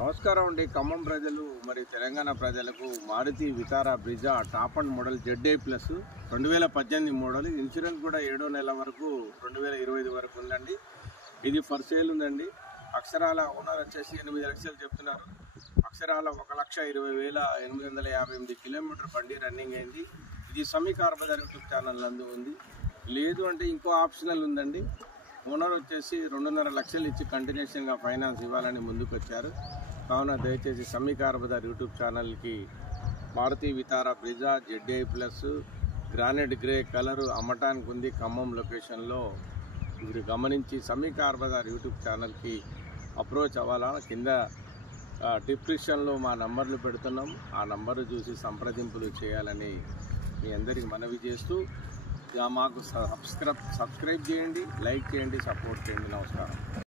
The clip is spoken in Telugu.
నమస్కారం అండి. ఖమ్మం ప్రజలు మరి తెలంగాణ ప్రజలకు Maruti Vitara Brezza top and model ZA plus 2018 model. Insurance కూడా 7వ నెల వరకు 2025 వరకు ఉందండి. ఇది ఫర్ సేల్ ఉందండి. అక్షరాల ఓనర్ వచ్చేసి 8 లక్షలు చెప్తున్నారు. అక్షరాల 1,20,858 కిలోమీటర్ బండి రన్నింగ్ అయింది. ఇది సమీకార్ బజార్ యూట్యూబ్ ఛానల్ నందు ఉంది. లేదు అంటే ఇంకో ఆప్షనల్ ఉందండి. ఓనర్ వచ్చేసి 2.5 లక్షలు ఇచ్చి కంటిన్యూషన్గా ఫైనాన్స్ ఇవ్వాలని ముందుకు వచ్చారు. కావున దయచేసి సమీకార్ బజార్ యూట్యూబ్ ఛానల్కి Maruti Vitara Brezza ZA plus granite grey colour అమ్మటానికి ఉంది. ఖమ్మం లొకేషన్లో మీరు గమనించి సమీకార్ బజార్ యూట్యూబ్ ఛానల్కి అప్రోచ్ అవ్వాలా. కింద డిస్క్రిప్షన్లో మా నంబర్లు పెడుతున్నాం. ఆ నంబర్లు చూసి సంప్రదింపులు చేయాలని మీ అందరికీ మనవి చేస్తూ మాకు సబ్స్క్రైబ్ చేయండి, లైక్ చేయండి, సపోర్ట్ చేయండి. నమస్కారం.